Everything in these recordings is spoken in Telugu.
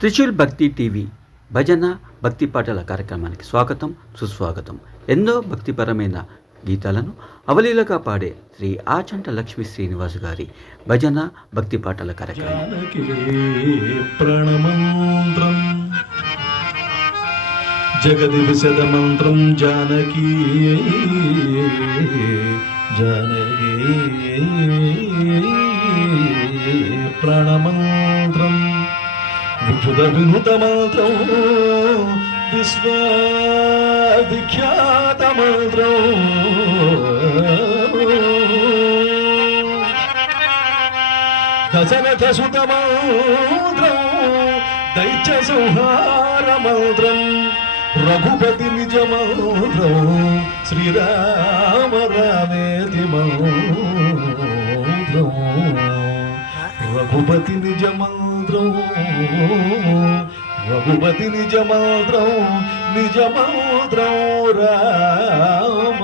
త్రిశూల్ భక్తి టీవీ భజన భక్తి పాటల కార్యక్రమానికి స్వాగతం సుస్వాగతం. ఎన్నో భక్తిపరమైన గీతాలను అవలీలగా పాడే శ్రీ ఆచంట లక్ష్మీ శ్రీనివాస్ గారి భజన భక్తి పాటల కార్యక్రమం. జగది విశద మంత్రం జానకీ జానకీ ప్రాణమంత్రం విశుద వినుత మంత్రం విశ్వవిఖ్యాత మంత్రం దశరథ సుత మంత్రం దైత్య సంహార మంత్రం రఘుపతి నిజ మంత్రం శ్రీరామ రామేతి మంత్రం రఘుపతి నిజ మంత్రం రఘుపతి నిజ మంత్రం రామ రామ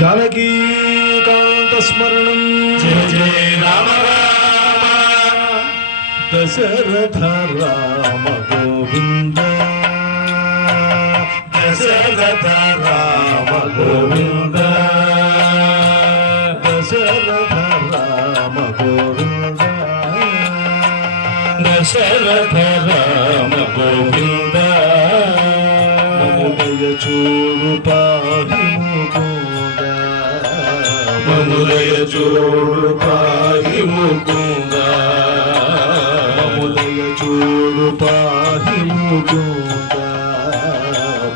జానకీ కాంత స్మరణం జయ జయ రామ రామ దశరథ రామ గోవింద దశరథ రామ గోవింద దశరథ రామ గోవింద దశరథ రామ గోవింద మముదయ చూడు పాహి మముదయ చూడు పాహి ముకుంద మముదయ చూడు పాహి ముకుంద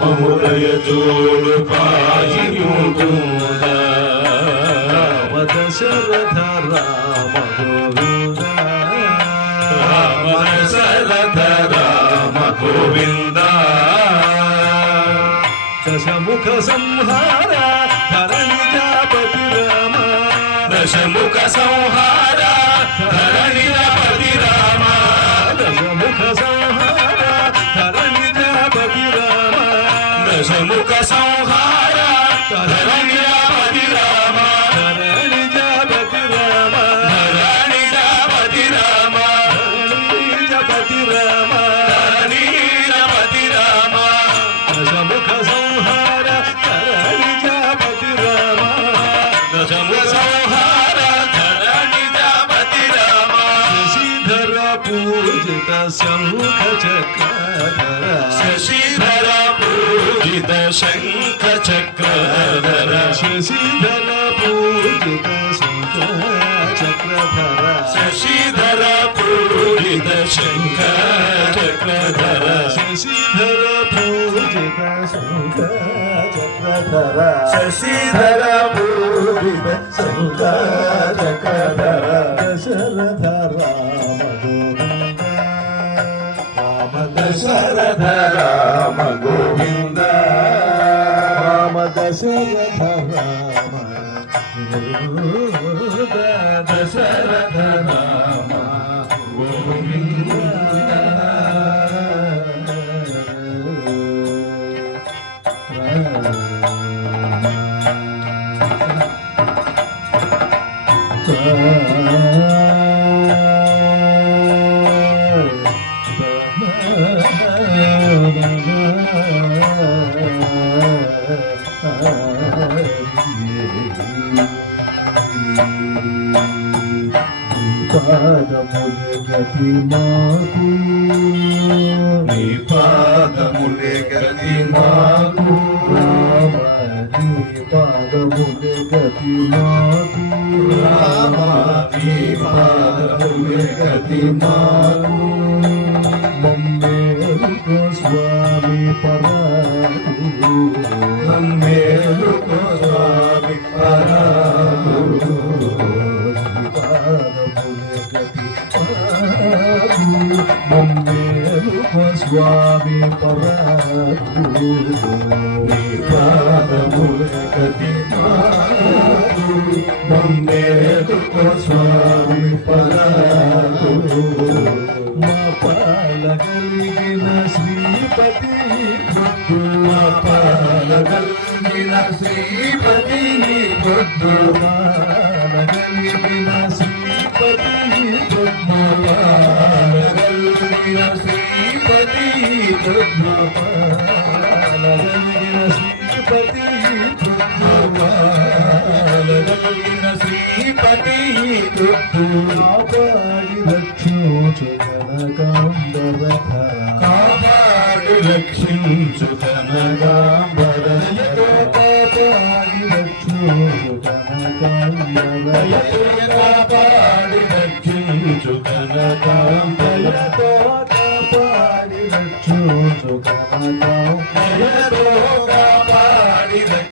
మముదయ చూడు పాహి ముకుంద రామ దశరథ రామ గోవింద రామ దశరథ రామ గోవింద దశముఖ సంహార ధరణిజాపతి రామ దశముఖ సంహార ధరణిజాపతి రామ దశముఖ సంహార ధరణిజాపతి రామ దశముఖ సంహార ధరణిజాపతి రామ ధరణిజాపతి రామ ధరణిజాపతి రామ ధరణిజాపతి రామ ధరణిజాపతి రామ దశముఖ సంహార ధరణిజాపతి రామ దశముఖ సంహార ధరణిజాపతి రామ శశిధర పూజిత శంఖ చక్రధర శశిధర పూజిత శంఖ చక్రధర శశిధర పూజిత శంఖ చక్రధర శశిధర పూజిత శంఖ చక్రధర శశిధర పూజిత శంఖ చక్రధర శశిధర పూజిత శంఖ చక్రధర దశరథ రామ గోవింద రామ దశరథ రామ గోవింద రామ దశరథ రామ గోవింద దశరథ రామ గోవింద నీ పాదములే గతి మాకు రామ నీ పాదములే గతి మాకు రామా నీ పాదములే గతి మాకు మమ్మేలుకో స్వామి పరాకు మమ్మేలుకో స్వామి పరాకు మమ్మేలుకో స్వామి పరాకు నీ పాదములే గతి మాకు మమ్మేలుకో స్వామి పరాకు మా పాలగలిగిన శ్రీపతి మా పాలగలిగిన శ్రీపతి పొద్దు పాలగలిగిన శ్రీపతి మా పాలగలిగిన శ్రీపతి పొద్దు పాలగలిగిన శ్రీపతి పొద్దు పాలగలిగిన శ్రీపతి పొద్దు కాపాడి రక్షించు కాపాడి రక్షించు కనకాంబరతో కాపాడి రక్షించు కాపాడి రక్షించు కనకాంబరతో కాపాడి రక్షించు కనకాంబరతో